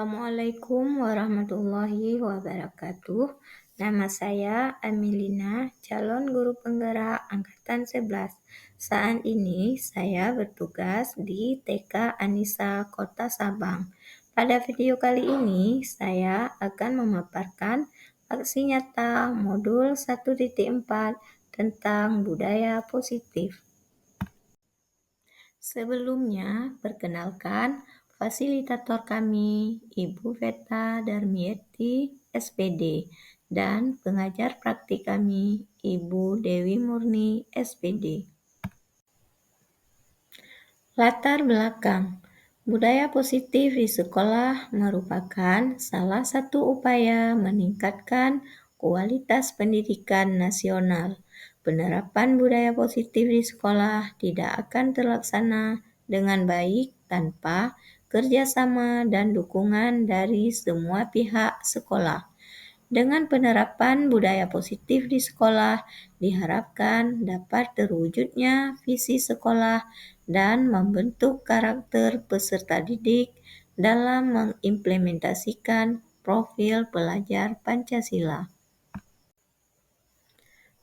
Assalamualaikum warahmatullahi wabarakatuh. Nama saya Amelina, calon guru penggerak angkatan 11. Saat ini saya bertugas di TK Anissa Kota Sabang. Pada video kali ini saya akan memaparkan aksi nyata modul 1.4 tentang budaya positif. Sebelumnya, perkenalkan fasilitator kami, Ibu Veta Darmieti, SPD, dan pengajar praktik kami, Ibu Dewi Murni, SPD. Latar belakang. Budaya positif di sekolah merupakan salah satu upaya meningkatkan kualitas pendidikan nasional. Penerapan budaya positif di sekolah tidak akan terlaksana dengan baik tanpa kerjasama dan dukungan dari semua pihak sekolah. Dengan penerapan budaya positif di sekolah, diharapkan dapat terwujudnya visi sekolah dan membentuk karakter peserta didik dalam mengimplementasikan profil pelajar Pancasila.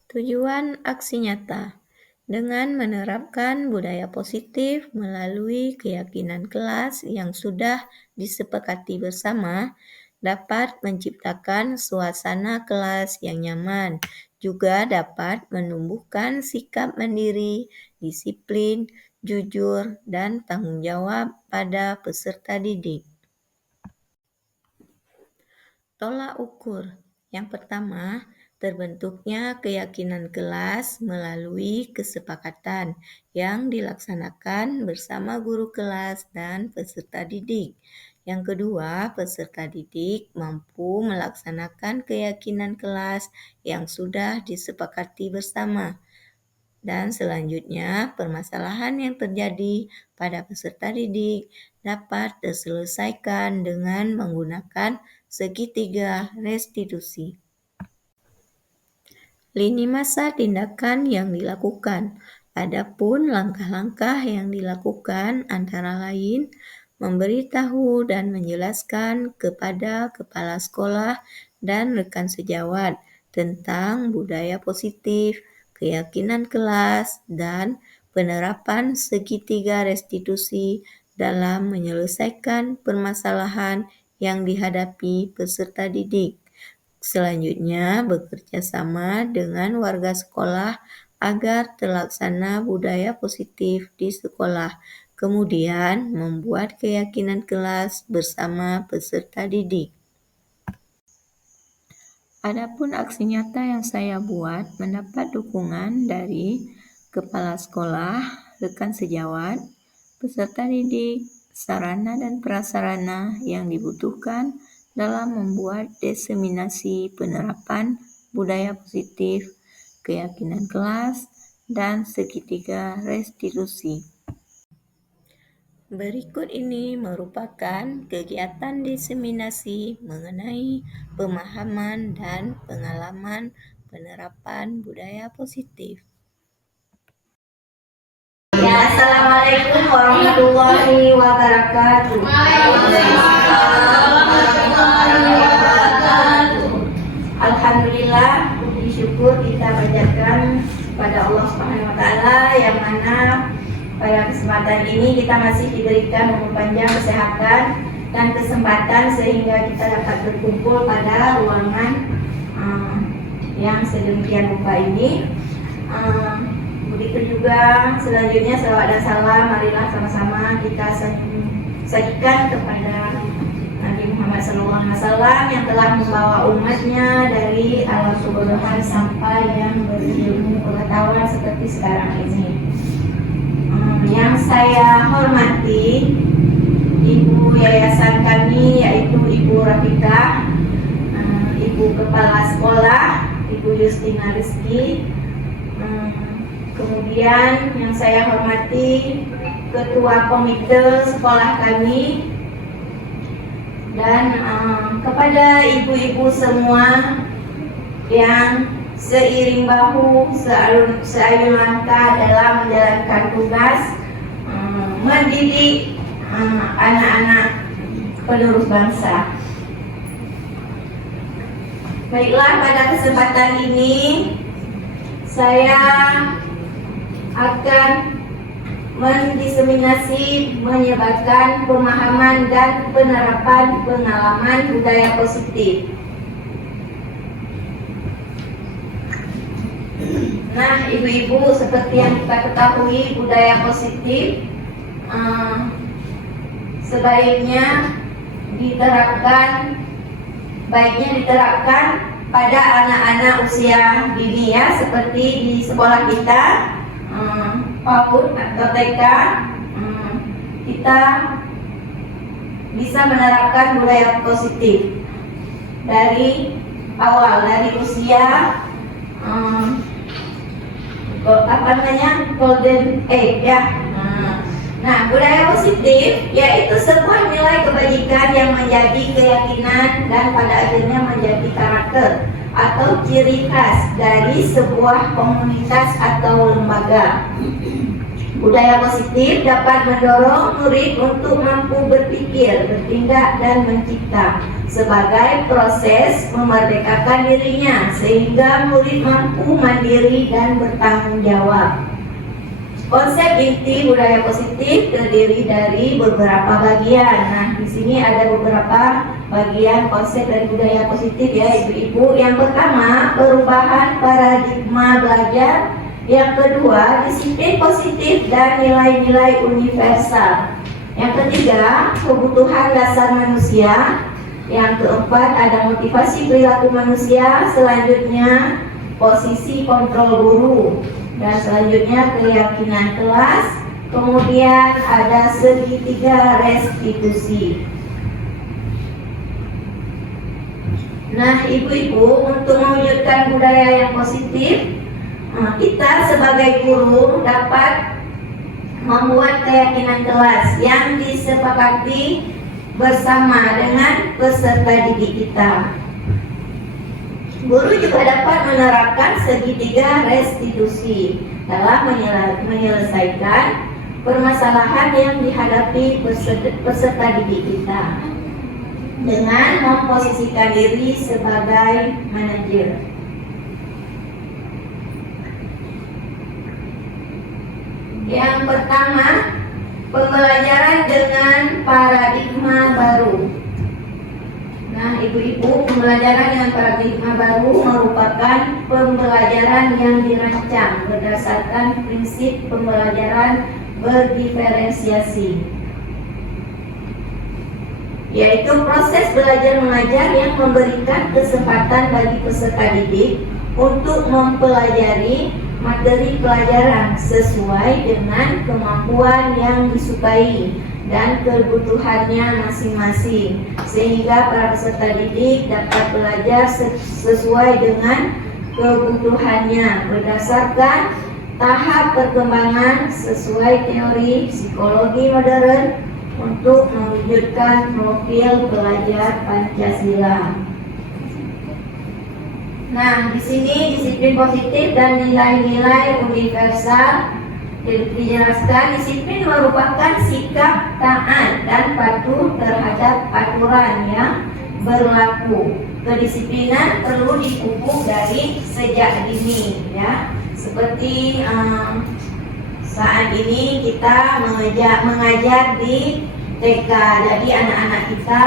Tujuan aksi nyata. Dengan menerapkan budaya positif melalui keyakinan kelas yang sudah disepakati bersama, dapat menciptakan suasana kelas yang nyaman, juga dapat menumbuhkan sikap mandiri, disiplin, jujur, dan tanggung jawab pada peserta didik. Tolak ukur. Yang pertama, terbentuknya keyakinan kelas melalui kesepakatan yang dilaksanakan bersama guru kelas dan peserta didik. Yang kedua, peserta didik mampu melaksanakan keyakinan kelas yang sudah disepakati bersama. Dan selanjutnya, permasalahan yang terjadi pada peserta didik dapat terselesaikan dengan menggunakan segitiga restitusi. Lini masa tindakan yang dilakukan. Adapun langkah-langkah yang dilakukan antara lain memberitahu dan menjelaskan kepada kepala sekolah dan rekan sejawat tentang budaya positif, keyakinan kelas, dan penerapan segitiga restitusi dalam menyelesaikan permasalahan yang dihadapi peserta didik. Selanjutnya, bekerja sama dengan warga sekolah agar terlaksana budaya positif di sekolah. Kemudian, membuat keyakinan kelas bersama peserta didik. Adapun aksi nyata yang saya buat mendapat dukungan dari kepala sekolah, rekan sejawat, peserta didik, sarana dan prasarana yang dibutuhkan dalam membuat diseminasi penerapan budaya positif, keyakinan kelas, dan segitiga restitusi. Berikut ini merupakan kegiatan diseminasi mengenai pemahaman dan pengalaman penerapan budaya positif. Ya, Assalamualaikum warahmatullahi wabarakatuh. Alhamdulillah, puji syukur kita panjatkan pada Allah Subhanahu wa taala yang mana pada kesempatan ini kita masih diberikan umur panjang, kesehatan, dan kesempatan sehingga kita dapat berkumpul pada ruangan yang sedemikian rupa ini. Begitu juga selanjutnya salawat dan salam marilah sama-sama kita sajikan kepada Nabi Muhammad SAW yang telah membawa umatnya dari alam kebodohan sampai yang berilmu pengetahuan seperti sekarang ini. Yang saya hormati Ibu Yayasan kami yaitu Ibu Rafika, Ibu Kepala Sekolah, Ibu Justina Rizky, kemudian yang saya hormati Ketua Komite Sekolah kami, dan kepada ibu-ibu semua yang seiring bahu seayun langkah dalam menjalankan tugas mendidik anak-anak penerus bangsa. Baiklah, pada kesempatan ini saya akan mendiseminasi, menyebarkan pemahaman dan penerapan pengalaman budaya positif. Nah, ibu-ibu, seperti yang kita ketahui, budaya positif sebaiknya baiknya diterapkan pada anak-anak usia dini ya, seperti di sekolah kita, PAUD atau TK, kita bisa menerapkan budaya positif dari awal, dari usia golden age ya. Nah, budaya positif yaitu sebuah nilai kebajikan yang menjadi keyakinan dan pada akhirnya menjadi karakter atau ciri khas dari sebuah komunitas atau lembaga. Budaya positif dapat mendorong murid untuk mampu berpikir, bertindak, dan mencipta sebagai proses memerdekakan dirinya sehingga murid mampu mandiri dan bertanggung jawab. Konsep inti budaya positif terdiri dari beberapa bagian. Nah, di sini ada beberapa bagian konsep dari budaya positif ya, ibu-ibu. Yang pertama, perubahan paradigma belajar. Yang kedua, disiplin positif dan nilai-nilai universal. Yang ketiga, kebutuhan dasar manusia. Yang keempat, ada motivasi perilaku manusia. Selanjutnya, posisi kontrol guru. Dan selanjutnya, keyakinan kelas. Kemudian ada segitiga restitusi. Nah, ibu-ibu, untuk mewujudkan budaya yang positif, kita sebagai guru dapat membuat keyakinan kelas yang disepakati bersama dengan peserta didik kita. Guru juga dapat menerapkan segitiga restitusi dalam menyelesaikan permasalahan yang dihadapi peserta didik kita dengan memposisikan diri sebagai manajer. Yang pertama, pembelajaran dengan paradigma baru. Nah, ibu-ibu, pembelajaran dengan paradigma baru merupakan pembelajaran yang dirancang berdasarkan prinsip pembelajaran berdiferensiasi, yaitu proses belajar mengajar yang memberikan kesempatan bagi peserta didik untuk mempelajari materi pelajaran sesuai dengan kemampuan yang disukai dan kebutuhannya masing-masing, sehingga para peserta didik dapat belajar sesuai dengan kebutuhannya berdasarkan tahap perkembangan sesuai teori psikologi modern untuk mewujudkan profil pelajar Pancasila. Nah, di sini disiplin positif dan nilai-nilai universal dijelaskan. Disiplin merupakan sikap taat dan patuh terhadap aturan yang berlaku. Kedisiplinan perlu dipupuk dari sejak dini, ya. Seperti saat ini kita mengajar di TK, jadi anak-anak kita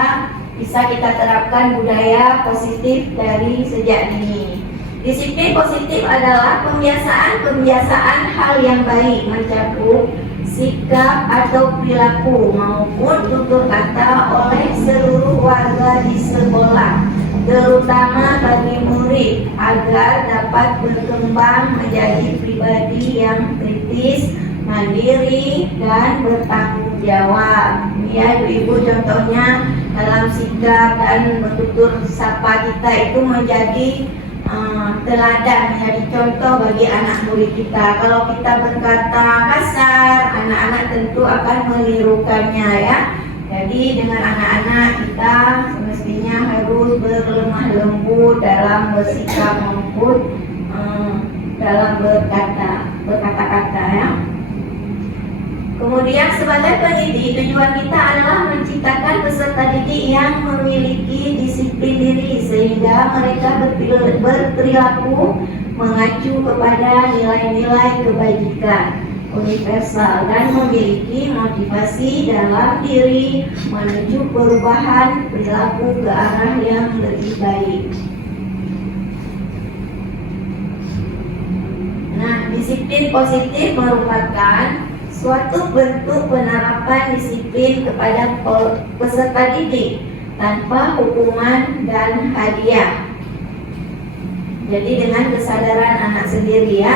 bisa kita terapkan budaya positif dari sejak dini. Disiplin positif adalah pembiasaan hal yang baik mencakup sikap atau perilaku maupun tutur kata oleh seluruh warga di sekolah, terutama bagi murid agar dapat berkembang menjadi pribadi yang kritis, mandiri, dan bertanggung jawab. Ya, ibu-ibu, contohnya dalam sikap dan bertutur sapa kita itu menjadi teladan, menjadi contoh bagi anak murid kita. Kalau kita berkata kasar, anak-anak tentu akan menirukannya ya. Jadi dengan anak-anak kita semestinya harus berlemah lembut dalam bersikap maupun dalam berkata-kata ya. Kemudian sebagai pendidik, tujuan kita adalah menciptakan peserta didik yang memiliki disiplin diri sehingga mereka berperilaku mengacu kepada nilai-nilai kebajikan universal dan memiliki motivasi dalam diri menuju perubahan perilaku ke arah yang lebih baik. Nah, disiplin positif merupakan suatu bentuk penerapan disiplin kepada peserta didik tanpa hukuman dan hadiah. Jadi dengan kesadaran anak sendiri ya,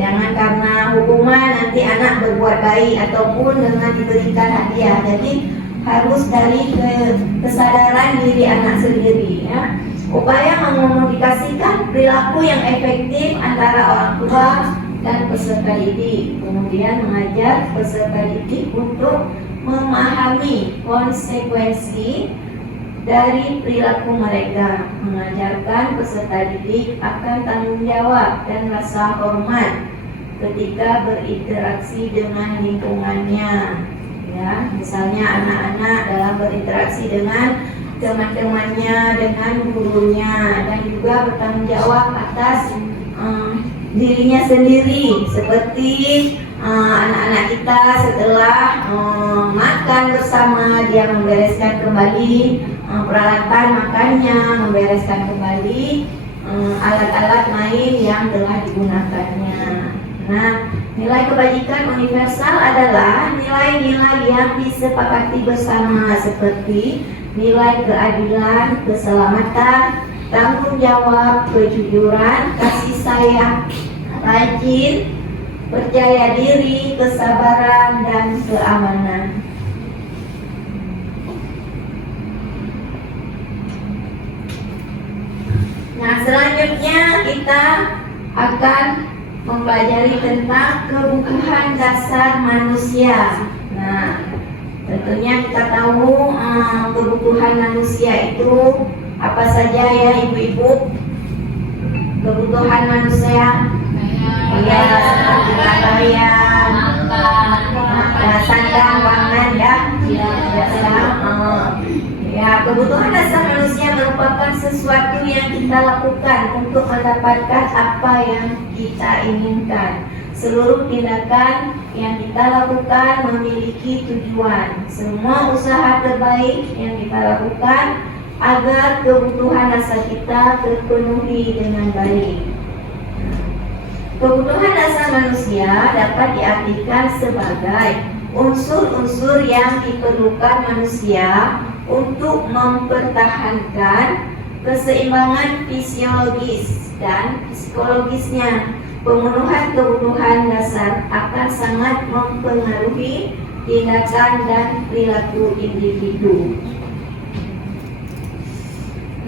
jangan karena hukuman nanti anak berbuat baik ataupun dengan diberikan hadiah. Jadi harus dari kesadaran diri anak sendiri ya. Upaya mengomunikasikan perilaku yang efektif antara orang tua dan peserta didik, kemudian mengajar peserta didik untuk memahami konsekuensi dari perilaku mereka, mengajarkan peserta didik akan tanggung jawab dan rasa hormat ketika berinteraksi dengan lingkungannya. Ya, misalnya anak-anak dalam berinteraksi dengan teman-temannya, dengan gurunya, dan juga bertanggung jawab atas dirinya sendiri, seperti anak-anak kita setelah makan bersama dia membereskan kembali peralatan makannya, membereskan kembali alat-alat main yang telah digunakannya. Nah, nilai kebajikan universal adalah nilai-nilai yang disepakati bersama seperti nilai keadilan, keselamatan, tanggung jawab, kejujuran, kasih sayang, rajin, percaya diri, kesabaran, dan keamanan. Nah, selanjutnya kita akan mempelajari tentang kebutuhan dasar manusia. Nah, tentunya kita tahu kebutuhan manusia itu apa saja ya ibu-ibu? Kebutuhan manusia ya seperti pakaian, sandang, pangan ya. Kebutuhan dasar manusia merupakan sesuatu yang kita lakukan untuk mendapatkan apa yang kita inginkan. Seluruh tindakan yang kita lakukan memiliki tujuan. Semua usaha terbaik yang kita lakukan agar kebutuhan dasar kita terpenuhi dengan baik. Kebutuhan dasar manusia dapat diartikan sebagai unsur-unsur yang diperlukan manusia untuk mempertahankan keseimbangan fisiologis dan psikologisnya. Pemenuhan kebutuhan dasar akan sangat mempengaruhi tindakan dan perilaku individu.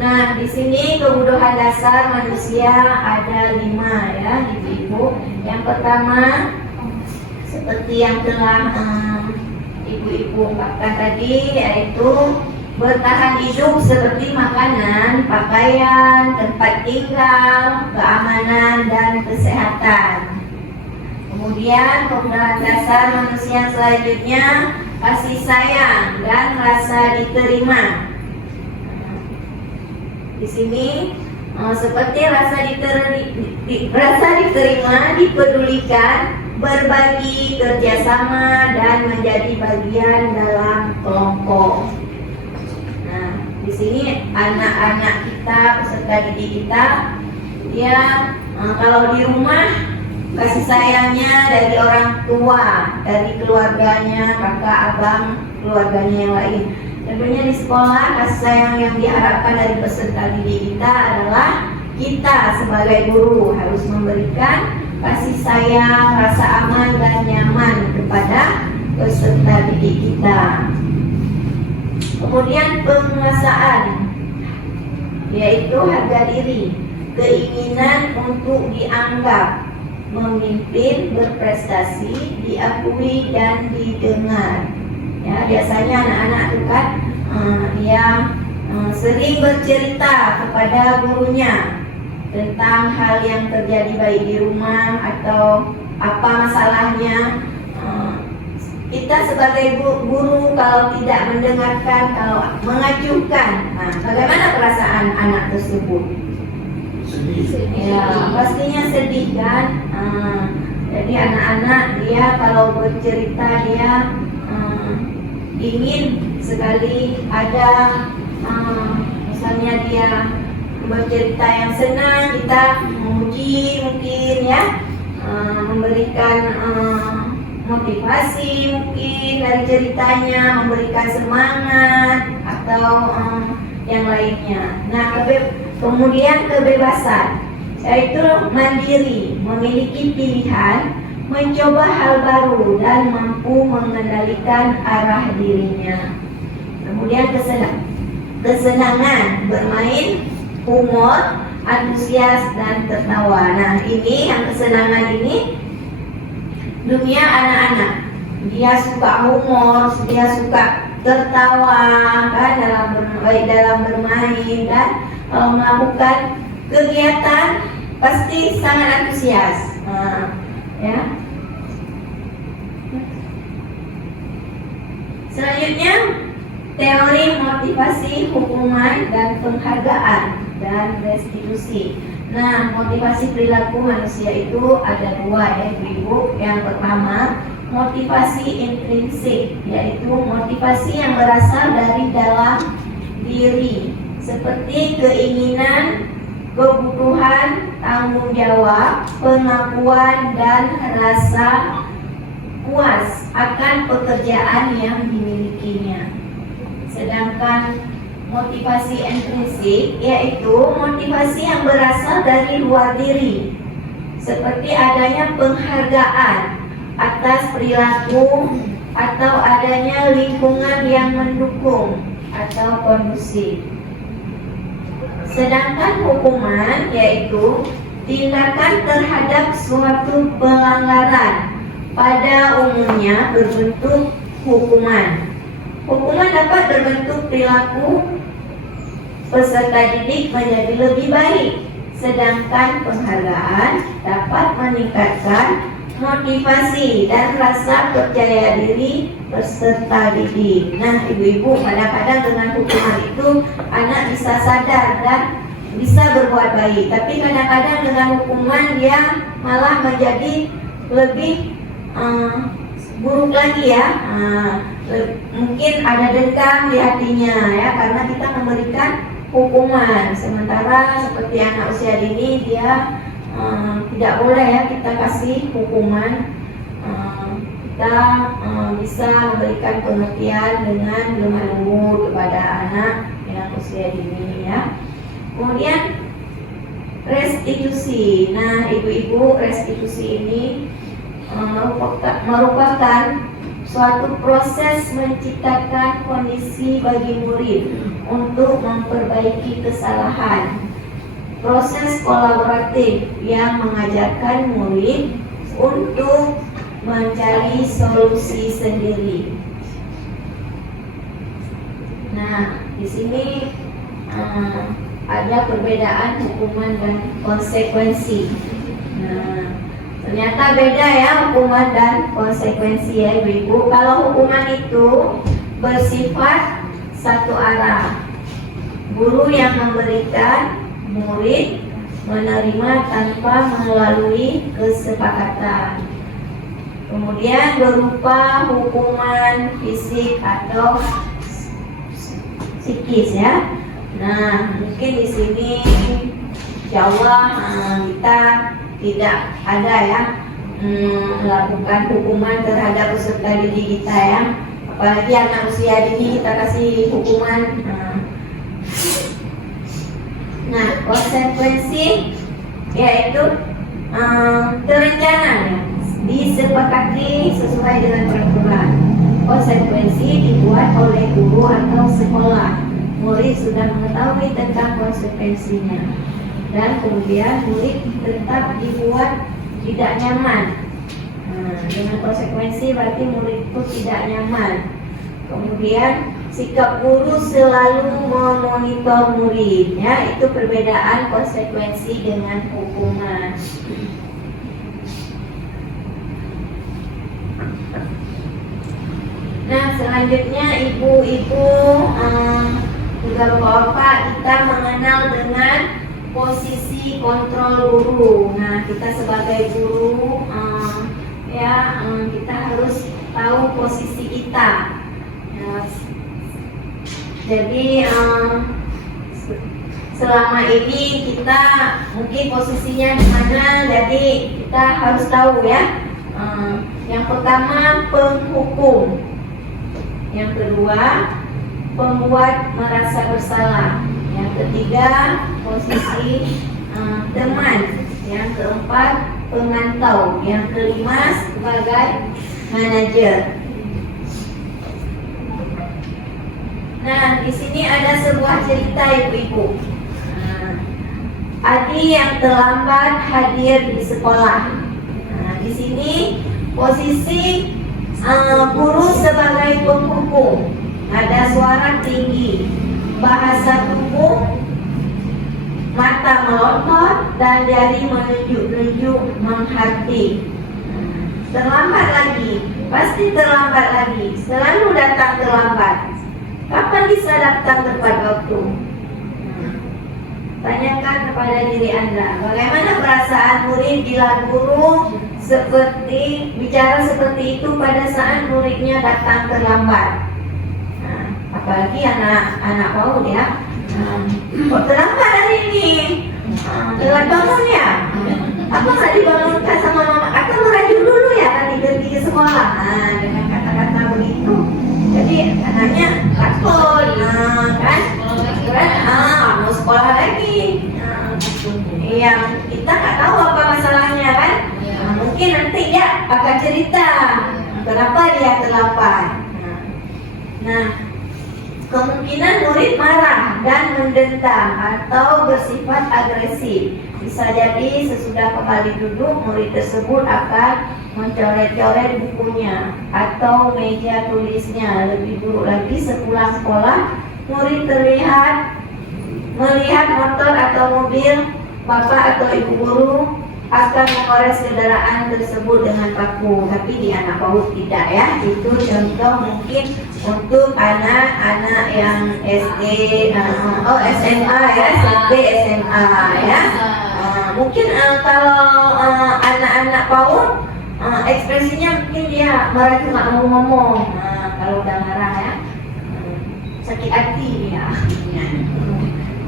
Nah, di sini kebutuhan dasar manusia ada 5 ya, ibu-ibu. Yang pertama, seperti yang telah ibu-ibu ungkapkan tadi, yaitu bertahan hidup seperti makanan, pakaian, tempat tinggal, keamanan, dan kesehatan. Kemudian kebutuhan dasar manusia selanjutnya kasih sayang dan rasa diterima. Di sini seperti rasa diterima, dipedulikan, berbagi, kerjasama, dan menjadi bagian dalam kelompok. Nah, di sini anak-anak kita, peserta didik kita, ya kalau di rumah kasih sayangnya dari orang tua, dari keluarganya, kakak, abang, keluarganya yang lain. Tentunya di sekolah kasih sayang yang diharapkan dari peserta didik kita adalah kita sebagai guru harus memberikan kasih sayang, rasa aman dan nyaman kepada peserta didik kita. Kemudian penguasaan, yaitu harga diri, keinginan untuk dianggap, memimpin, berprestasi, diakui dan didengar. Ya, biasanya anak-anak itu kan yang sering bercerita kepada gurunya tentang hal yang terjadi baik di rumah atau apa masalahnya. kita sebagai guru kalau tidak mendengarkan, kalau mengacuhkan, nah bagaimana perasaan anak tersebut? Ya, pastinya sedih kan. Jadi anak-anak dia kalau bercerita dia ingin sekali ada misalnya dia bercerita yang senang, kita memuji mungkin ya, memberikan motivasi mungkin dari ceritanya, memberikan semangat atau yang lainnya. Nah, kemudian kebebasan, yaitu mandiri, memiliki pilihan, mencoba hal baru dan mampu mengendalikan arah dirinya. Kemudian kesenangan, bermain, humor, antusias dan tertawa. Nah, ini yang kesenangan ini dunia anak-anak. Dia suka humor, dia suka tertawa kan dalam bermain dan melakukan kegiatan pasti sangat antusias. Ya. Selanjutnya teori motivasi, hukuman dan penghargaan dan restitusi. Nah, motivasi perilaku manusia itu ada dua ya Ibu. Yang pertama, motivasi intrinsik, yaitu motivasi yang berasal dari dalam diri, seperti keinginan, kebutuhan, tanggung jawab, pengakuan, dan rasa puas akan pekerjaan yang dimilikinya. Sedangkan motivasi intrinsik yaitu motivasi yang berasal dari luar diri, seperti adanya penghargaan atas perilaku atau adanya lingkungan yang mendukung atau kondusif. Sedangkan hukuman yaitu tindakan terhadap suatu pelanggaran, pada umumnya berbentuk hukuman. Hukuman dapat berbentuk perilaku peserta didik menjadi lebih baik, sedangkan penghargaan dapat meningkatkan motivasi dan rasa percaya diri peserta didik. Nah, ibu-ibu, kadang-kadang dengan hukuman itu anak bisa sadar dan bisa berbuat baik, tapi kadang-kadang dengan hukuman dia malah menjadi lebih buruk lagi ya. Mungkin ada dendam di hatinya ya, karena kita memberikan hukuman. Sementara seperti anak usia dini dia tidak boleh ya kita kasih hukuman. Kita bisa memberikan pengertian dengan lemah lembut kepada anak yang usia dini ya. Kemudian restitusi. Nah, ibu-ibu, restitusi ini merupakan suatu proses menciptakan kondisi bagi murid untuk memperbaiki kesalahan. Proses kolaboratif yang mengajarkan murid untuk mencari solusi sendiri. Nah, di sini ada perbedaan hukuman dan konsekuensi. Nah, ternyata beda ya hukuman dan konsekuensi ya ibu-ibu. Kalau hukuman itu bersifat satu arah, guru yang memberikan, murid menerima tanpa melalui kesepakatan. Kemudian berupa hukuman fisik atau psikis ya. Nah, mungkin di sini insya Allah kita tidak ada ya melakukan hukuman terhadap peserta didik kita ya, apalagi anak usia dini kita kasih hukuman. Nah, konsekuensi yaitu terencana ya, disepakati sesuai dengan peraturan. Konsekuensi dibuat oleh guru atau sekolah. Murid sudah mengetahui tentang konsekuensinya. Dan kemudian murid tetap dibuat tidak nyaman. Dengan konsekuensi berarti murid itu tidak nyaman. Kemudian sikap guru selalu memonitor murid, ya, itu perbedaan konsekuensi dengan hukuman. selanjutnya ibu-ibu juga bapak-bapak, kita mengenal dengan posisi kontrol guru. Nah, kita sebagai guru kita harus tahu posisi kita. Ya, jadi selama ini kita mungkin posisinya di mana, jadi kita harus tahu ya. Yang pertama penghukum, yang kedua pembuat merasa bersalah, yang ketiga posisi teman, yang keempat pemantau, yang kelima sebagai manajer. Nah, di sini ada sebuah cerita ibu-ibu. Adi yang terlambat hadir di sekolah. Nah, di sini posisi guru sebagai penghukum. Ada suara tinggi, bahasa tubuh, mata melotot, dan jari menunjuk-nunjuk menghati. Terlambat lagi, pasti terlambat lagi, selalu datang terlambat. Kapan bisa datang tepat waktu? Tanyakan kepada diri Anda, bagaimana perasaan murid bila guru bicara seperti itu pada saat muridnya datang terlambat. Nah, apalagi anak PAUD ya. Kok terlambat hari ini? Telat bangun ya? Apa nggak dibangunkan sama mama? Atau merajut dulu ya tadi pergi ke sekolah? Nah, dengan kata-kata begitu, jadi anaknya takut, kan? Mau sekolah lagi. Iya, kita nggak tahu apa masalahnya kan? Mungkin nanti dia akan cerita kenapa dia terlambat. Nah, kemungkinan murid marah dan mendendam atau bersifat agresif. Bisa jadi sesudah kembali duduk, murid tersebut akan mencoret-coret bukunya atau meja tulisnya. Lebih buruk lagi, sepulang sekolah, murid melihat motor atau mobil bapak atau ibu guru akan mengores kendaraan tersebut dengan paku. Tapi di anak PAUD tidak ya. Itu contoh mungkin untuk anak-anak yang SD, SMA ya, SMP, SMA ya. Mungkin kalau anak-anak PAUD ekspresinya mungkin dia marah cuma ngomong. Kalau udah marah ya, sakit hati ya.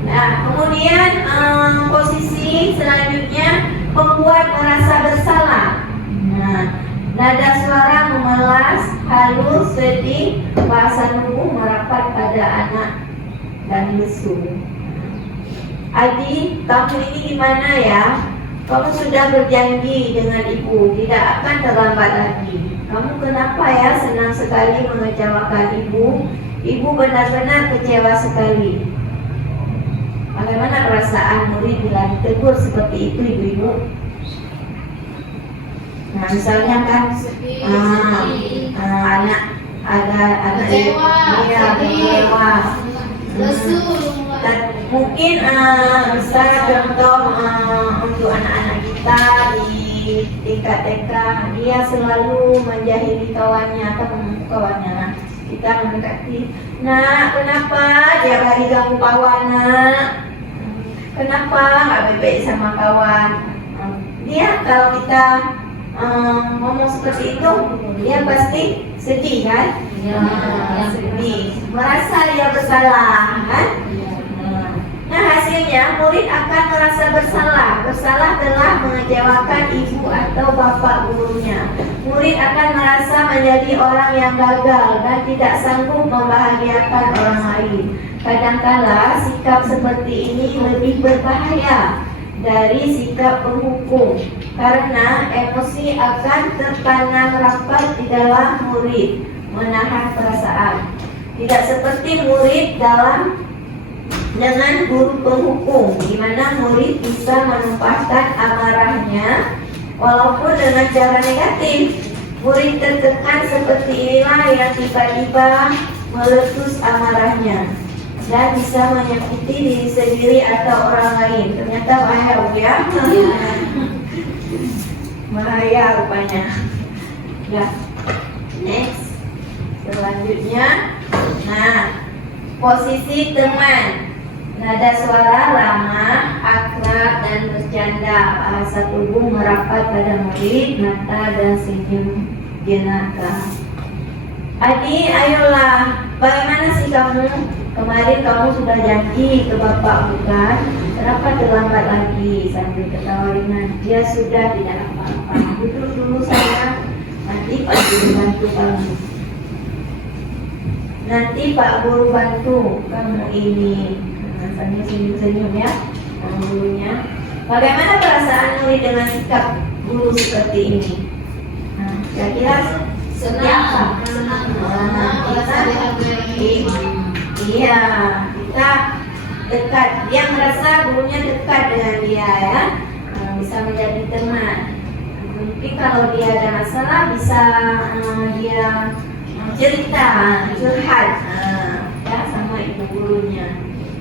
Nah, kemudian posisi selanjutnya pembuat merasa bersalah. Nah, nada suara memelas, halus, sedih, bahasa tubuh merapat pada anak dan lesu. Adi, kamu ini gimana ya? Kamu sudah berjanji dengan ibu tidak akan terlambat lagi. Kamu kenapa ya senang sekali mengecewakan ibu? Ibu benar-benar kecewa sekali. Bagaimana perasaan murid bila ditegur seperti itu ibu-ibu? Nah, misalnya kan anak kecewa, mungkin bisa contoh untuk anak-anak kita di tingkat TK, dia selalu menjahili kawannya atau memukul kawannya. Kita mendekati, nak, kenapa dia lagi ganggu kawan, nak? Kenapa nggak baik sama kawan? Dia kalau kita ngomong seperti itu, dia pasti sedih kan? Sedih, merasa dia bersalah kan? Nah, hasilnya murid akan merasa bersalah telah mengecewakan ibu atau bapak gurunya. Murid akan merasa menjadi orang yang gagal dan tidak sanggup membahagiakan orang lain. Kadangkala sikap seperti ini lebih berbahaya dari sikap penghukum, karena emosi akan tertanam rapat di dalam murid, menahan perasaan. Tidak seperti murid dengan guru penghukum, di mana murid bisa menumpahkan amarahnya walaupun dengan cara negatif. Murid tertekan seperti inilah yang tiba-tiba meletus amarahnya dan bisa menyakiti diri sendiri atau orang lain. Ternyata bahaya ya. Bahaya rupanya. Ya, next. Selanjutnya, posisi teman. Nada suara ramah, akrab, dan bercanda. Bahasa tubuh merapat pada murid, mata dan senyum jenaka. Adi, ayolah, bagaimana sih kamu? Kemarin kamu sudah janji ke bapak bukan? Kenapa terlambat lagi? Sambil ketawa ringan. Dia sudah tidak apa-apa. Duduk dulu sayang. Nanti Pak Guru bantu kamu. Nanti Pak Guru bantu kamu ini. Sambil senyum-senyum ya, gurunya. Bagaimana perasaan murid dengan sikap guru seperti ini? Kira-kira senang. Iya, kita dekat. Dia merasa gurunya dekat dengan dia ya, bisa menjadi teman. Mungkin kalau dia ada masalah bisa dia cerita, curhat ya sama ibu gurunya.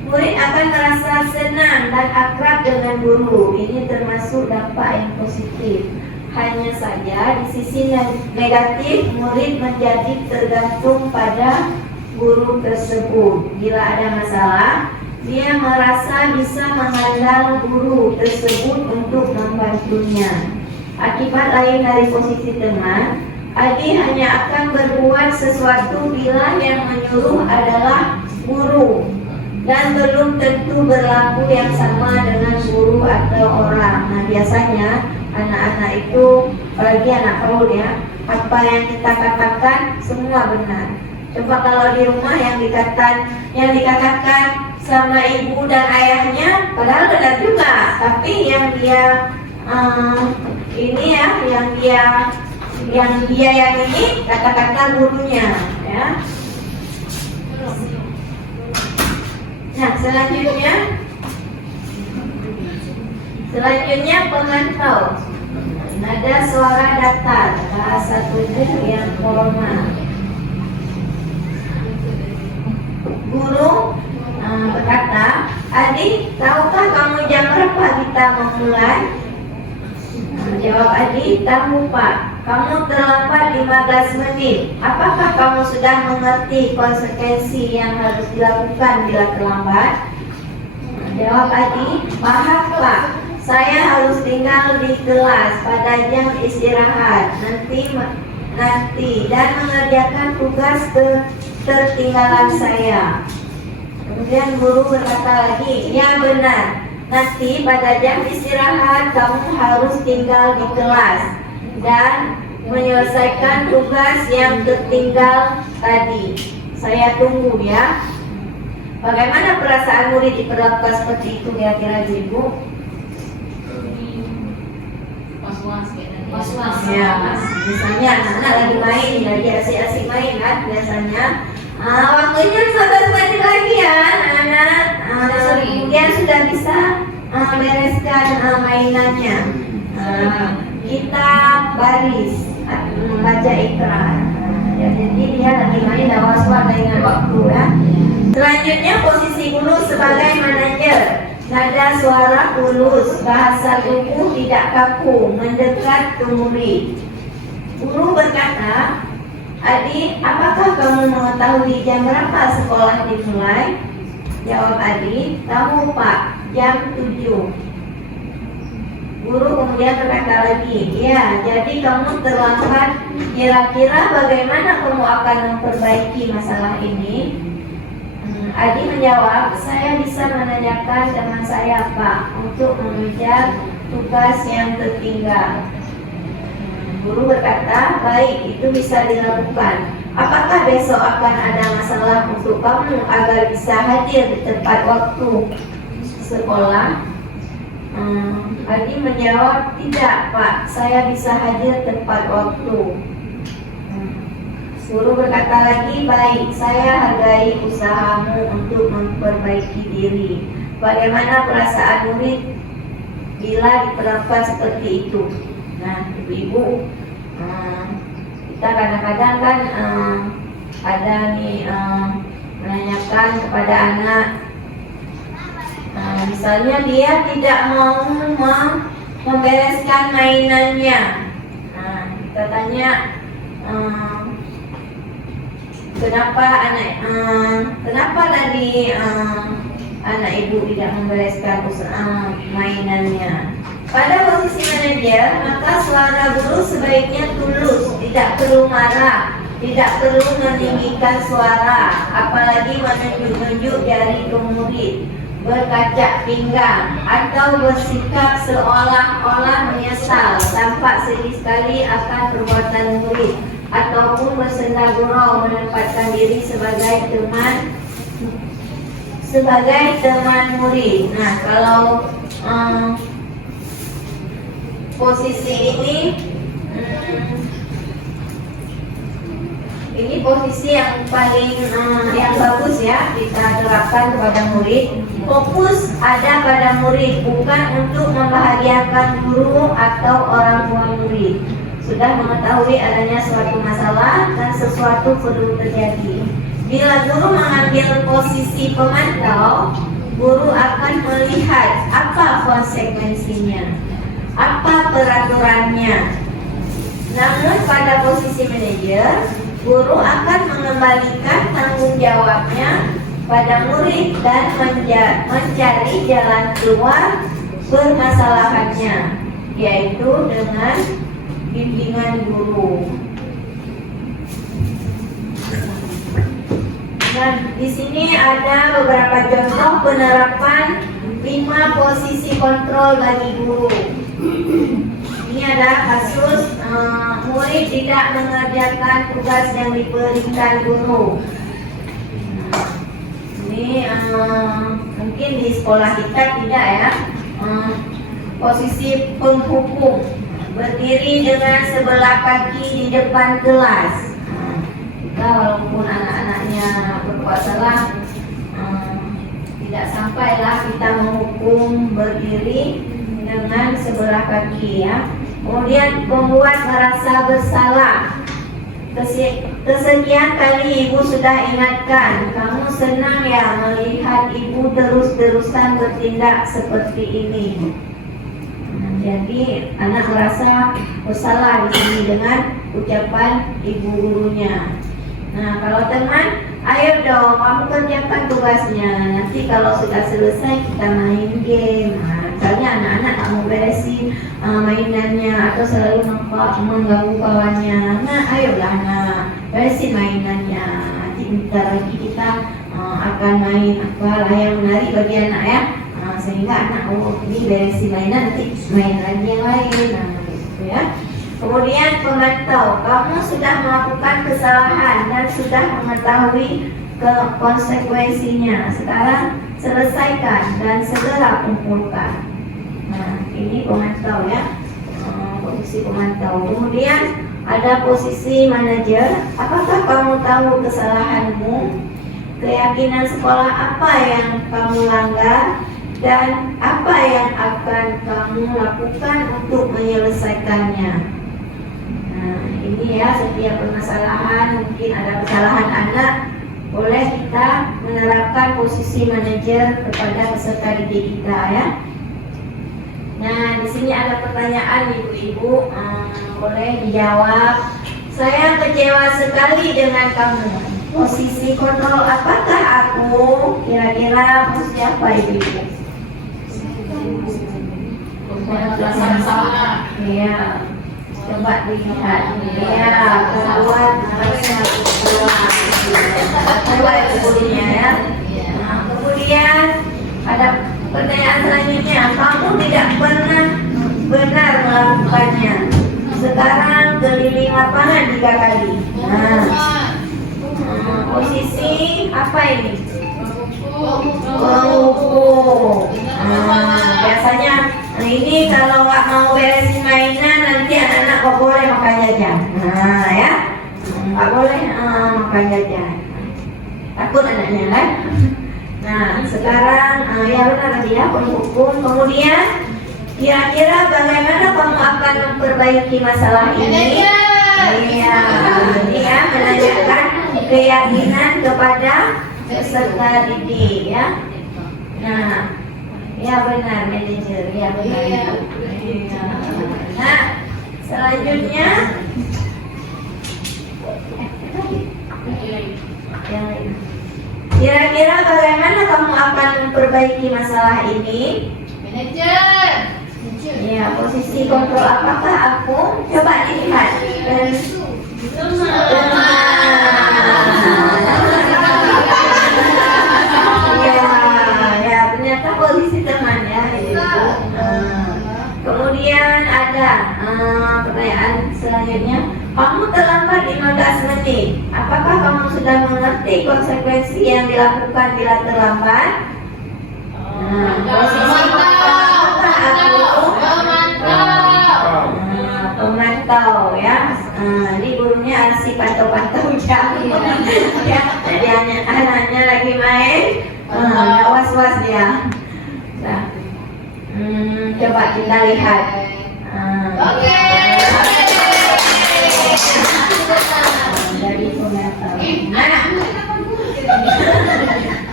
Murid akan merasa senang dan akrab dengan guru. Ini termasuk dampak yang positif. Hanya saja di sisi negatif, murid menjadi tergantung pada guru tersebut. Bila ada masalah, dia merasa bisa mengandalkan guru tersebut untuk membantunya. Akibat lain dari posisi teman, Adi hanya akan berbuat sesuatu bila yang menyuruh adalah guru, dan belum tentu berlaku yang sama dengan guru atau orang. Nah, biasanya anak-anak itu, apalagi anak PAUD ya, apa yang kita katakan semua benar. Coba kalau di rumah yang dikatakan sama ibu dan ayahnya padahal benar juga, tapi yang dia ini ya, yang ini kata-kata gurunya ya. Nah, selanjutnya pemantau. Nada suara datar, bahasa tubuh yang formal. Guru berkata, Adi, tahukah kamu jam berapa kita memulai? Jawab Adi, tahu Pak. Kamu terlambat 15 menit. Apakah kamu sudah mengerti konsekuensi yang harus dilakukan bila terlambat? Jawab Adi, paham Pak. Saya harus tinggal di kelas pada jam istirahat nanti dan mengerjakan tugas ketertinggalan saya. Kemudian guru berkata lagi, ya benar. Nanti pada jam istirahat kamu harus tinggal di kelas dan menyelesaikan tugas yang tertinggal tadi. Saya tunggu ya. Bagaimana perasaan murid diperlakukan seperti itu kira-kira Ibu? Was-was ya. Misalnya anak-anak lagi main, lagi asik-asik main kan biasanya. Waktunya 15 menit lagi ya anak-anak. Kemudian sudah bisa bereskan mainannya. Kita baris membaca ikrar. Jadi dia lagi main dan was-was dengan waktu ya. Selanjutnya posisi guru sebagai manajer. Nada suara tulus, bahasa tubuh tidak kaku, mendekat ke murid. Guru berkata, Adi, apakah kamu mengetahui jam berapa sekolah dimulai? Jawab Adi, tahu Pak, jam 7. Guru kemudian berkata lagi, ya, jadi kamu terlambat. Kira-kira bagaimana kamu akan memperbaiki masalah ini? Adi menjawab, saya bisa menanyakan teman saya Pak untuk mengejar tugas yang tertinggal. Guru berkata, baik, itu bisa dilakukan. Apakah besok akan ada masalah untuk kamu agar bisa hadir di tepat waktu sekolah? Adi menjawab, tidak Pak, saya bisa hadir tepat waktu. Guru berkata lagi, baik, saya hargai usahamu untuk memperbaiki diri. Bagaimana perasaan murid bila diperlakukan seperti itu? Nah, ibu-ibu, kita kadang-kadang kan ada nih menanyakan kepada anak, misalnya dia tidak mau membereskan mainannya. Nah, kita tanya, kenapa tadi anak ibu tidak membereskan usaha mainannya? Pada posisi manajer, maka suara guru sebaiknya tulus, tidak perlu marah, tidak perlu meninggikan suara, apalagi menunjuk-nunjuk jari ke murid, berkacak pinggang, atau bersikap seolah-olah menyesal, tampak sedih sekali akan perbuatan murid, ataupun bersenda gurau menempatkan diri sebagai teman murid. Nah, kalau posisi ini posisi yang paling yang bagus ya kita terapkan kepada murid. Fokus ada pada murid, bukan untuk membahagiakan guru atau orang tua murid. Sudah mengetahui adanya suatu masalah dan sesuatu perlu terjadi. Bila guru mengambil posisi pemantau, guru akan melihat apa konsekuensinya, apa peraturannya. Namun pada posisi manajer, guru akan mengembalikan tanggung jawabnya pada murid dan mencari jalan keluar permasalahannya, yaitu dengan bimbingan guru. Dan di sini ada beberapa contoh penerapan 5 posisi kontrol bagi guru. Ini ada kasus murid tidak mengerjakan tugas yang diberikan guru. Ini mungkin di sekolah kita tidak ya. Posisi penghukum, berdiri dengan sebelah kaki di depan kelas. Walaupun anak-anaknya berbuat salah, tidak sampailah kita menghukum berdiri dengan sebelah kaki ya. Kemudian membuat merasa bersalah. Kesekian kali ibu sudah ingatkan, kamu senang ya melihat ibu terus-terusan bertindak seperti ini. Jadi anak merasa bersalah di sini dengan ucapan ibu gurunya. Nah, kalau teman, ayo dong kamu kerjakan tugasnya. Nanti kalau sudah selesai kita main game. Nah, misalnya anak-anak tak mau beresin mainannya atau selalu mengganggu kawannya. Nah, ayolah nak beresin mainannya. Nanti bentar lagi kita akan main apa yang menarik bagi anak ya. Sehingga anak ini beresin mainan, nanti main lagi yang lain. Nah, gitu ya. Kemudian pemantau, kamu sudah melakukan kesalahan dan sudah mengetahui konsekuensinya. Sekarang selesaikan dan segera kumpulkan. Nah, ini pemantau ya, posisi pemantau. Kemudian ada posisi manajer. Apakah kamu tahu kesalahanmu? Keyakinan sekolah apa yang kamu langgar? Dan apa yang akan kamu lakukan untuk menyelesaikannya? Nah, ini ya, setiap permasalahan, mungkin ada kesalahan anak, boleh kita menerapkan posisi manajer kepada peserta didik kita ya. Nah, di sini ada pertanyaan ibu-ibu, boleh dijawab. Saya kecewa sekali dengan kamu. Posisi kontrol apakah aku? Kira-kira maksudnya apa ibu-ibu? Iya. Coba dilihat, ya, membuat merasa membuat ibunya ya. Nah, kemudian ada pertanyaan selanjutnya, kamu tidak pernah benar melakukannya. Sekarang keliling lapangan 3 kali. Nah, posisi apa ini? Penghukum. Biasanya ini kalau nggak mau beresin mainan nanti anak-anak nggak boleh makan jajan. Nah ya, nggak boleh makan jajan. Takut anaknya kan? Nah sekarang ya benar tadi ya, penghukum. Kemudian kira-kira bagaimana kamu akan memperbaiki masalah ini? Iya, ini ya menanyakan keyakinan kepada peserta didik ya. Nah, ya benar manajer, ya benar. Ya. Nah, selanjutnya Yang lain. Kira-kira bagaimana kamu akan memperbaiki masalah ini? Manajer. Ya, posisi kontrol apakah aku? Coba dilihat. Ya, ternyata posisi teman ya. Kemudian ada pertanyaan selanjutnya. Kamu terlambat 15 menit. Apakah kamu sudah mengerti konsekuensi yang dilakukan bila terlambat? Posisi apakah aku? Pemantau ya. Ini gurunya arsip pantau-pantau jam ya. Jadi anaknya lagi main, was-was dia. Nah, coba kita lihat. Oke. Dari pemantau.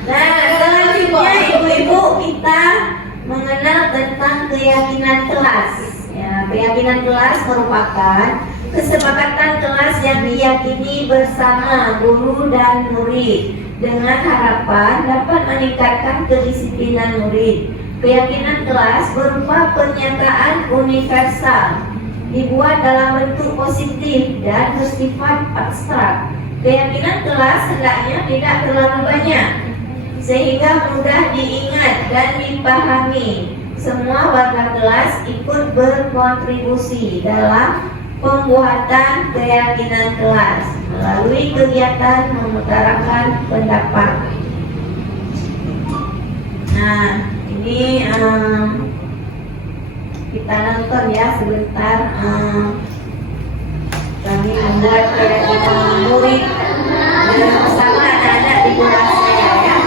Nah, selanjutnya ibu-ibu kita mengenal tentang keyakinan kelas. Ya, keyakinan kelas merupakan kesepakatan kelas yang diyakini bersama guru dan murid dengan harapan dapat meningkatkan kedisiplinan murid. Keyakinan kelas berupa pernyataan universal, dibuat dalam bentuk positif dan bersifat abstrak. Keyakinan kelas hendaknya tidak terlalu banyak sehingga mudah diingat dan dipahami. Semua warga kelas ikut berkontribusi dalam pembuatan keyakinan kelas melalui kegiatan mengutarakan pendapat. Nah, ini kita nonton ya sebentar. Kami membuat keyakinan murid bersama anak-anak di kelas saya ya.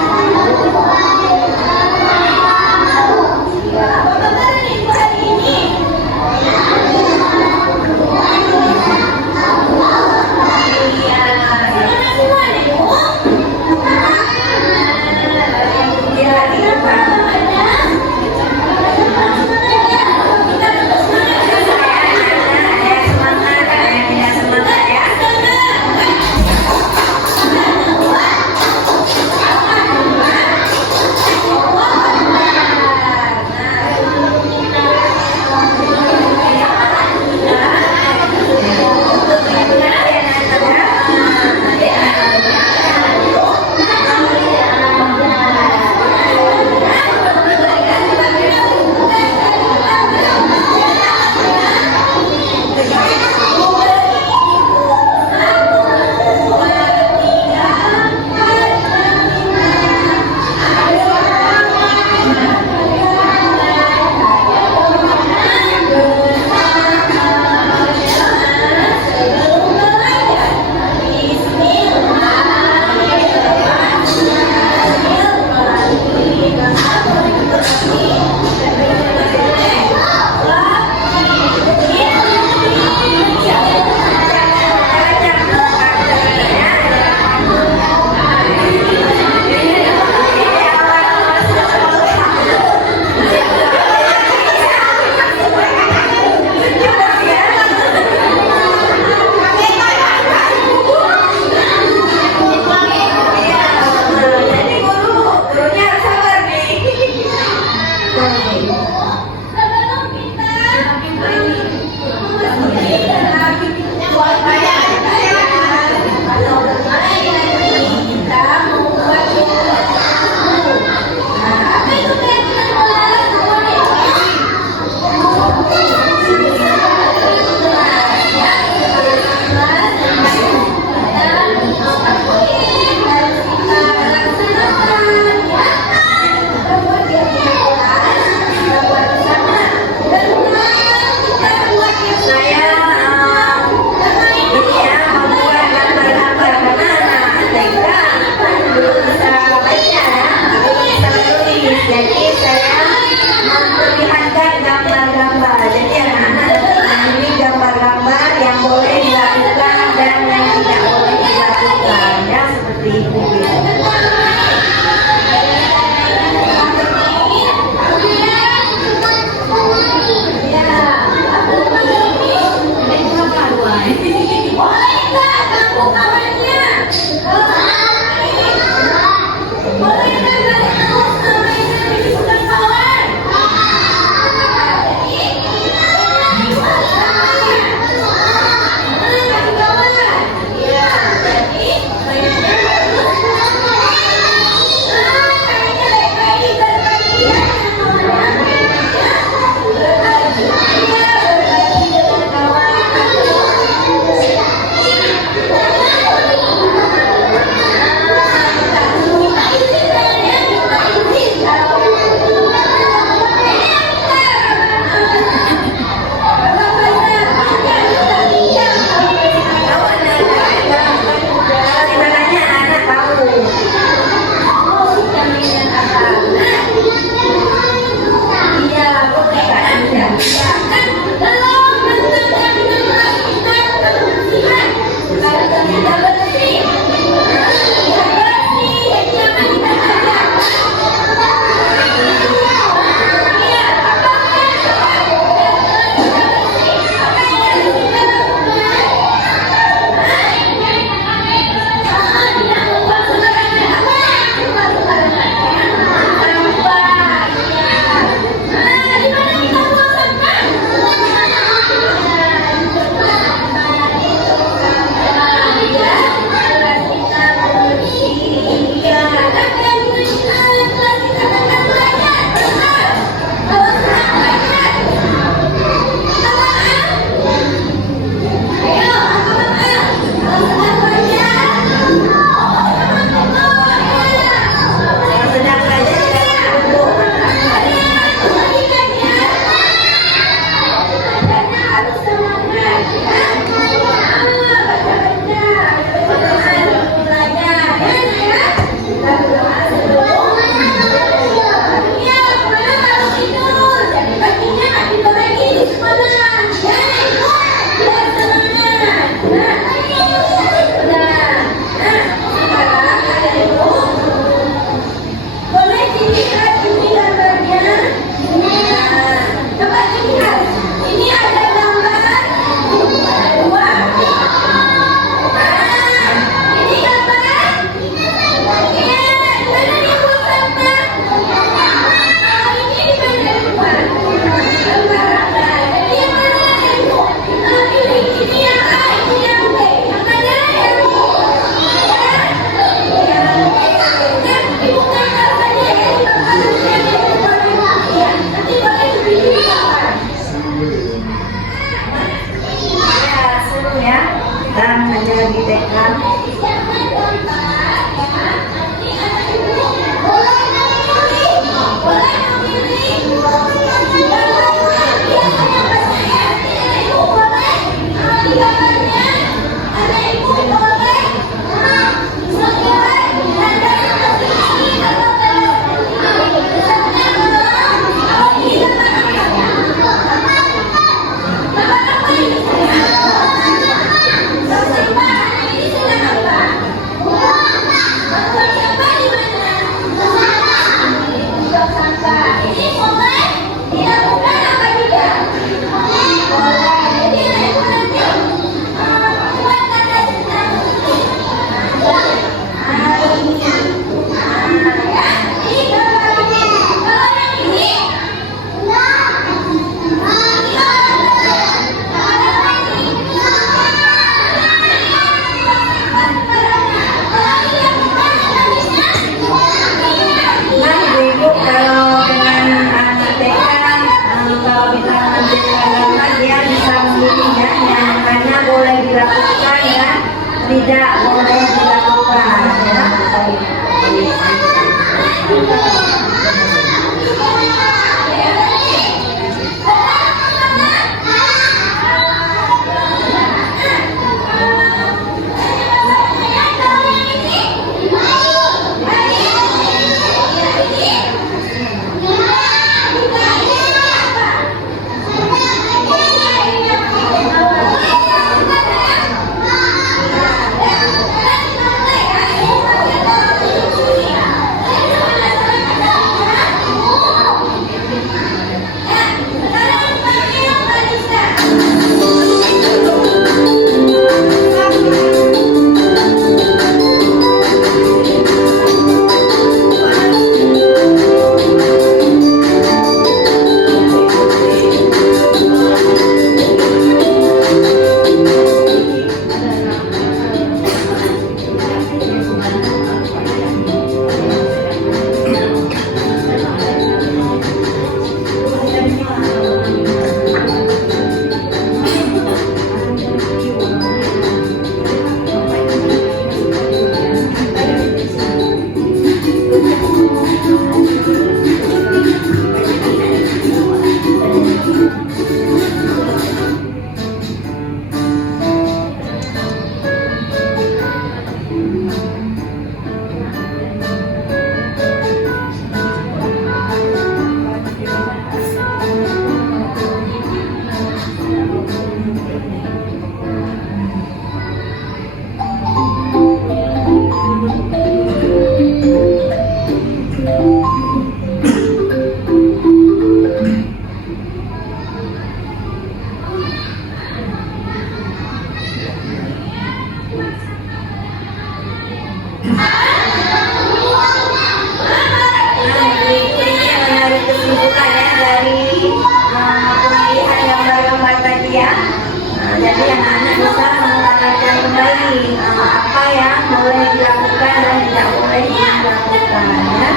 Jadi anak-anak bisa menguraikan kembali apa yang boleh dilakukan dan tidak boleh dilakukan ya.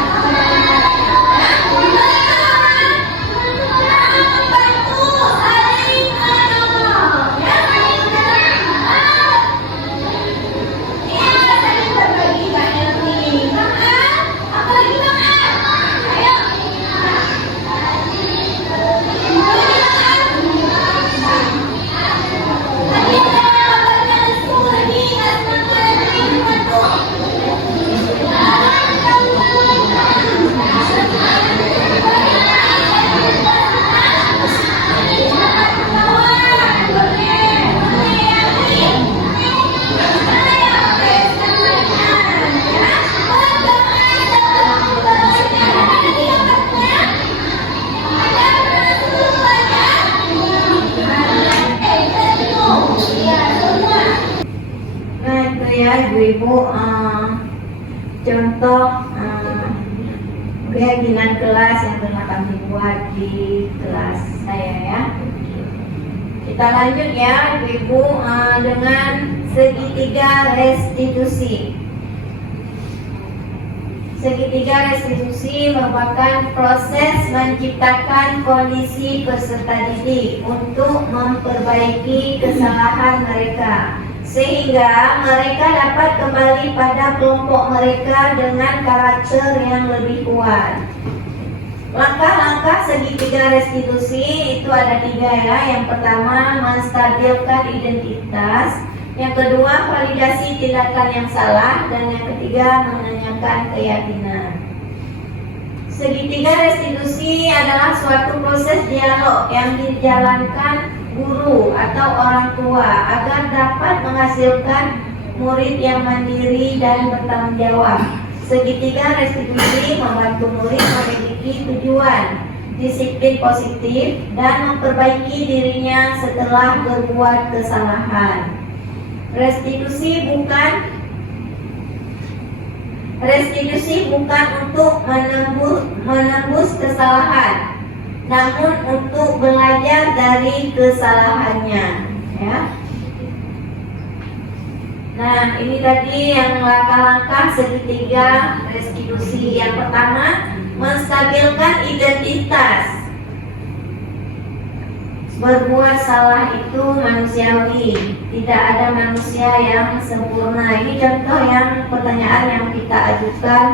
Nah itu ya ibu-ibu contoh keyakinan kelas yang pernah kami buat di kelas saya ya. Kita lanjut ya ibu-ibu dengan segitiga restitusi. Segitiga restitusi merupakan proses menciptakan kondisi peserta didik untuk memperbaiki kesalahan mereka, sehingga mereka dapat kembali pada kelompok mereka dengan karakter yang lebih kuat. Langkah-langkah segitiga restitusi itu ada 3 ya. Yang pertama, menstabilkan identitas. Yang kedua, validasi tindakan yang salah. Dan yang ketiga, menanyakan keyakinan. Segitiga restitusi adalah suatu proses dialog yang dijalankan guru atau orang tua agar dapat menghasilkan murid yang mandiri dan bertanggung jawab. Segitiga restitusi membantu murid memiliki tujuan, disiplin positif, dan memperbaiki dirinya setelah berbuat kesalahan. Restitusi bukan untuk menembus kesalahan, namun untuk belajar dari kesalahannya ya. Nah ini tadi yang langkah-langkah segitiga restitusi. Yang pertama, menstabilkan identitas. Berbuat salah itu manusiawi, tidak ada manusia yang sempurna. Ini contoh yang pertanyaan yang kita ajukan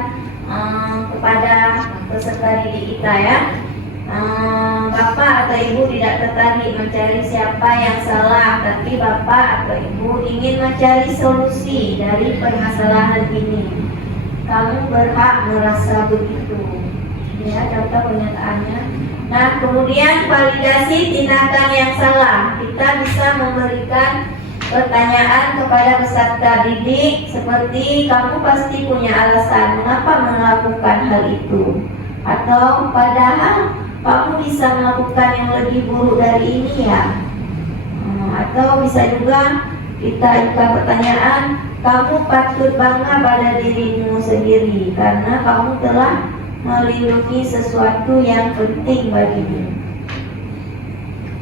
kepada peserta didik kita ya. Bapak atau ibu tidak tertarik mencari siapa yang salah, tapi bapak atau ibu ingin mencari solusi dari permasalahan ini. Kamu berhak merasa begitu. Ya, contoh pernyataannya. Nah, kemudian validasi tindakan yang salah. Kita bisa memberikan pertanyaan kepada peserta didik seperti, kamu pasti punya alasan mengapa melakukan hal itu, atau padahal kamu bisa melakukan yang lebih buruk dari ini ya. Atau bisa juga kita ajukan pertanyaan, kamu patut bangga pada dirimu sendiri karena kamu telah melindungi sesuatu yang penting bagimu.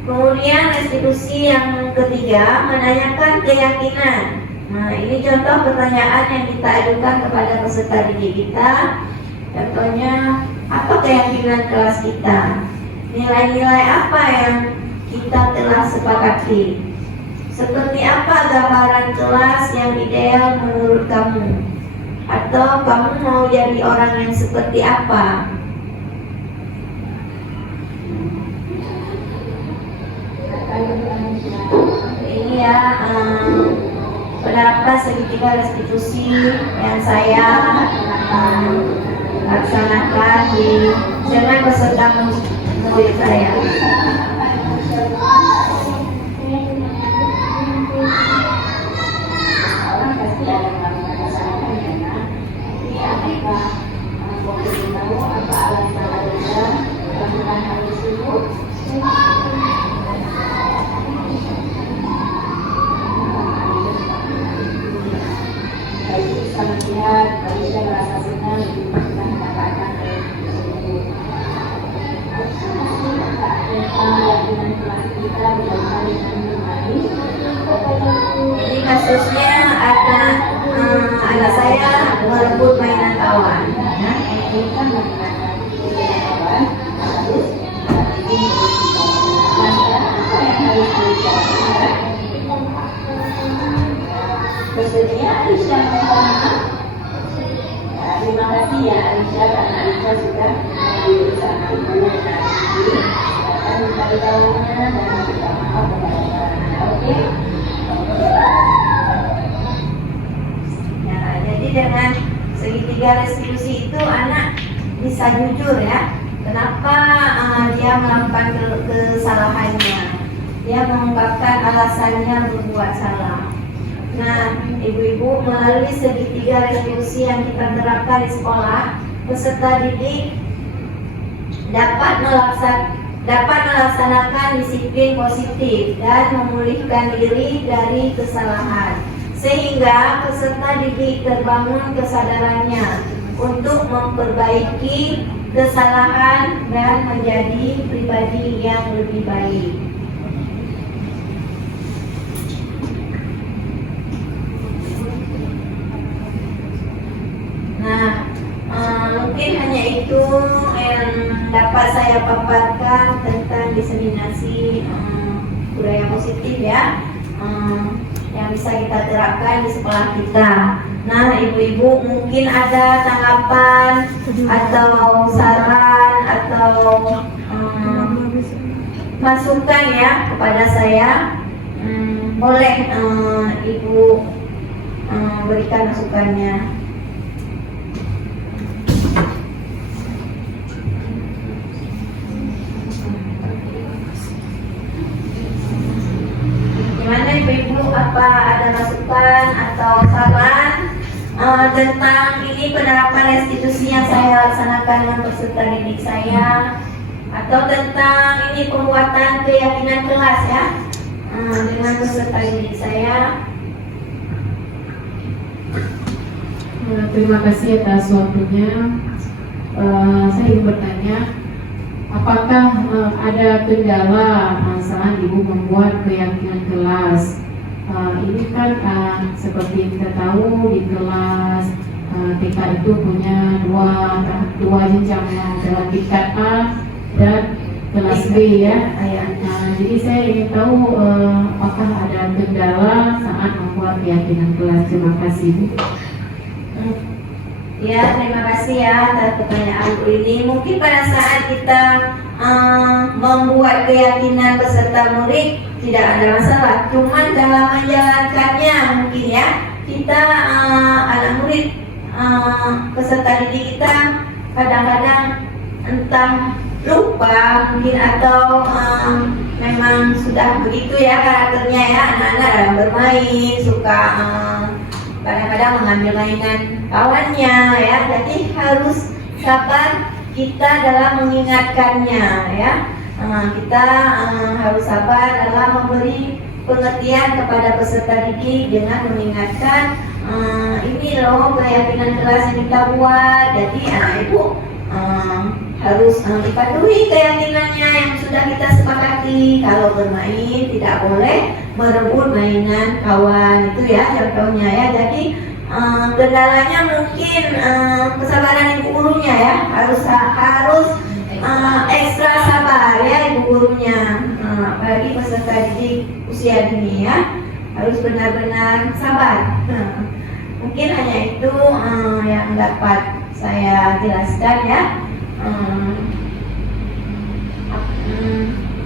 Kemudian restitusi yang ketiga, menanyakan keyakinan. Nah ini contoh pertanyaan yang kita ajukan kepada peserta didik kita. Contohnya, apa keyakinan kelas kita? Nilai-nilai apa yang kita telah sepakati? Seperti apa gambaran kelas yang ideal menurut kamu? Atau kamu mau jadi orang yang seperti apa? Ini ya penerapan segitiga restitusi yang saya laksanakan dengan peserta murid saya. Ini kasusnya anak saya merebut mainan kawan. Ya. Bersedia Aisyah minta. Terima kasih ya Aisyah, karena Aisyah sudah berusaha ibunya nanti akan mencari tahunya dan minta maaf kepada anak. Oke? Ya, jadi dengan segitiga restitusi itu anak bisa jujur ya. Kenapa dia melakukan kesalahannya? Dia mengungkapkan alasannya berbuat salah. Nah, ibu-ibu, melalui segitiga restitusi yang kita terapkan di sekolah, peserta didik dapat melaksanakan disiplin positif dan memulihkan diri dari kesalahan, sehingga peserta didik terbangun kesadarannya untuk memperbaiki kesalahan dan menjadi pribadi yang lebih baik. Nah, mungkin hanya itu yang dapat saya paparkan tentang diseminasi budaya positif ya, yang bisa kita terapkan di sekolah kita. Nah, ibu-ibu mungkin ada tanggapan atau saran atau masukan ya kepada saya, boleh ibu berikan masukannya. Gimana ibu-ibu, apa ada masukan atau saran tentang ini penerapan restitusi yang saya laksanakan dengan peserta didik saya, atau tentang ini penguatan keyakinan kelas ya dengan peserta didik saya? Terima kasih atas waktunya. Saya ingin bertanya, apakah ada kendala saat ibu membuat keyakinan kelas? Ini kan seperti kita tahu di kelas TK itu punya dua jenjang, dalam tingkat A dan kelas B ya. Jadi saya ingin tahu apakah ada kendala saat membuat keyakinan kelas. Terima kasih. Ya, terima kasih ya atas pertanyaan Bu ini. Mungkin pada saat kita membuat keyakinan peserta murid tidak ada masalah. Cuman dalam menjalankannya mungkin ya kita anak murid peserta didik kita kadang-kadang entah lupa mungkin atau memang sudah begitu ya karakternya ya, anak-anak dalam bermain suka kadang-kadang mengambil mainan kawannya ya, jadi harus sabar kita dalam mengingatkannya ya. Kita harus sabar dalam memberi pengertian kepada peserta didik dengan mengingatkan ini loh keyakinan kelas yang kita buat, jadi anak ibu harus dipatuhi keyakinannya yang sudah kita sepakati. Kalau bermain tidak boleh merebut mainan kawan, itu ya contohnya ya. Jadi kendalanya mungkin kesabaran ibu gurunya ya, harus ekstra sabar ya ibu gurunya, apalagi peserta didik usia dini ya, harus benar-benar sabar. Mungkin hanya itu yang dapat saya jelaskan ya.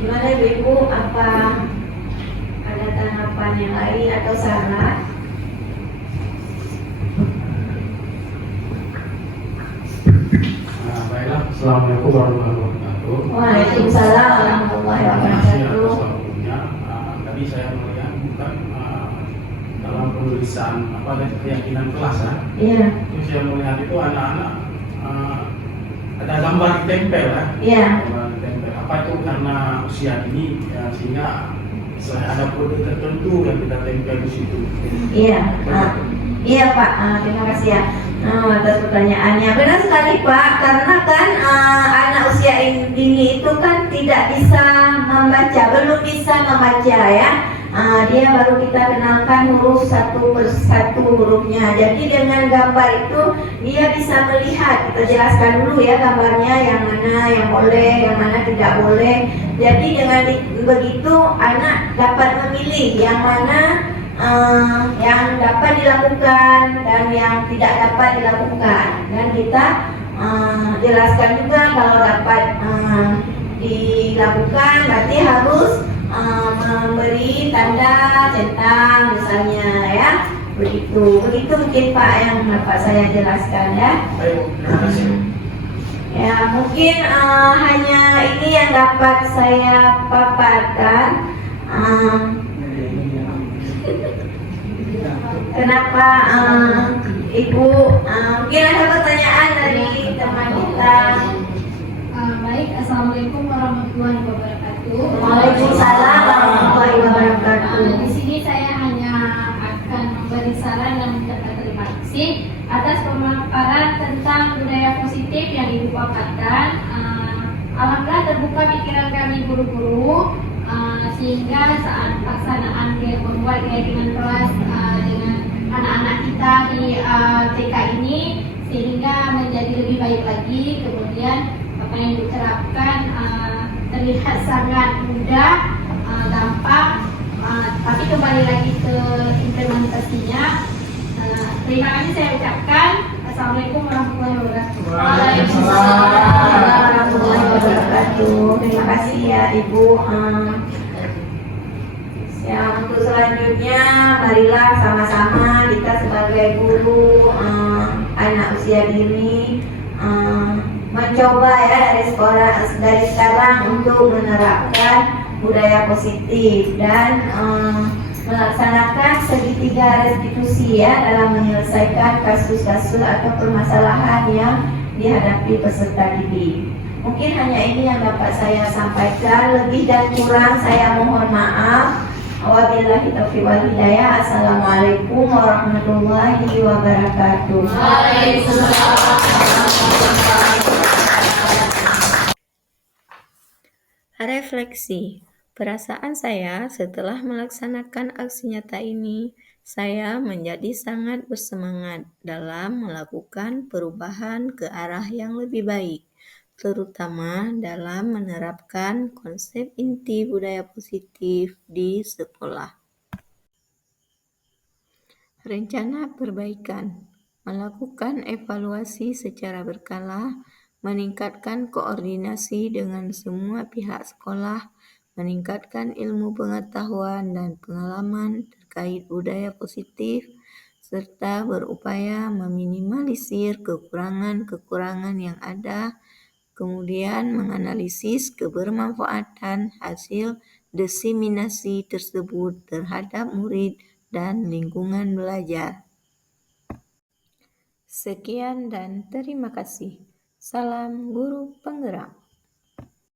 Gimana ibu-ibu, apa ada tanggapan yang lain atau saran? Baiklah, assalamualaikum warahmatullahi wabarakatuh. Waalaikumsalam warahmatullahi wabarakatuh. Tadi saya melihat bukan dalam penulisan keyakinan kelas ya. Iya. Itu saya melihat itu anak-anak ada gambar ditempel ya. Iya. Gambar ditempel. Apa itu karena usia ini ya, sehingga ada kode tertentu yang kita tempel di situ. Iya. Iya Pak, terima kasih ya atas pertanyaannya. Benar sekali Pak, karena kan anak usia dini itu kan tidak bisa membaca, belum bisa membaca ya. dia baru kita kenalkan huruf satu persatu hurufnya. Jadi dengan gambar itu dia bisa melihat. Kita jelaskan dulu ya gambarnya, yang mana yang boleh, yang mana tidak boleh. Jadi dengan begitu anak dapat memilih yang mana yang dapat dilakukan dan yang tidak dapat dilakukan. Dan kita jelaskan juga kalau dapat dilakukan berarti harus memberi tanda centang misalnya ya, begitu mungkin Pak yang dapat saya jelaskan ya. Baik, terima kasih. Ya mungkin hanya ini yang dapat saya paparkan. Kenapa Ibu mungkin ada pertanyaan dari teman kita. Baik, Assalamualaikum warahmatullahi wabarakatuh. Waalaikumsalam warahmatullahi wabarakatuh. Di sini saya hanya akan memberi saran dan mengucapkan terima kasih atas pemaparan tentang budaya positif yang Ibu paparkan. Alhamdulillah terbuka pikiran kami guru-guru, sehingga saat pelaksanaan membuat keyakinan kelas dengan anak-anak kita di TK ini, sehingga menjadi lebih baik lagi. Kemudian apa yang diterapkan terlihat sangat mudah, gampang, tapi kembali lagi ke implementasinya. Terima kasih saya ucapkan. Assalamualaikum warahmatullahi wabarakatuh. Warahmatullahi wabarakatuh. Terima kasih ya Ibu. Ya untuk selanjutnya marilah sama-sama kita sebagai guru anak usia dini mencoba ya dari sekarang untuk menerapkan budaya positif dan melaksanakan segitiga restitusi ya dalam menyelesaikan kasus-kasus atau permasalahan yang dihadapi peserta didik. Mungkin hanya ini yang dapat saya sampaikan, lebih dan kurang saya mohon maaf. Wabillahi taufiq wal hidayah. Assalamualaikum warahmatullahi wabarakatuh. Refleksi. Perasaan saya setelah melaksanakan aksi nyata ini, saya menjadi sangat bersemangat dalam melakukan perubahan ke arah yang lebih baik, terutama dalam menerapkan konsep inti budaya positif di sekolah. Rencana perbaikan. Melakukan evaluasi secara berkala, meningkatkan koordinasi dengan semua pihak sekolah, meningkatkan ilmu pengetahuan dan pengalaman terkait budaya positif, serta berupaya meminimalisir kekurangan-kekurangan yang ada, kemudian menganalisis kebermanfaatan hasil diseminasi tersebut terhadap murid dan lingkungan belajar. Sekian dan terima kasih. Salam Guru Penggerak.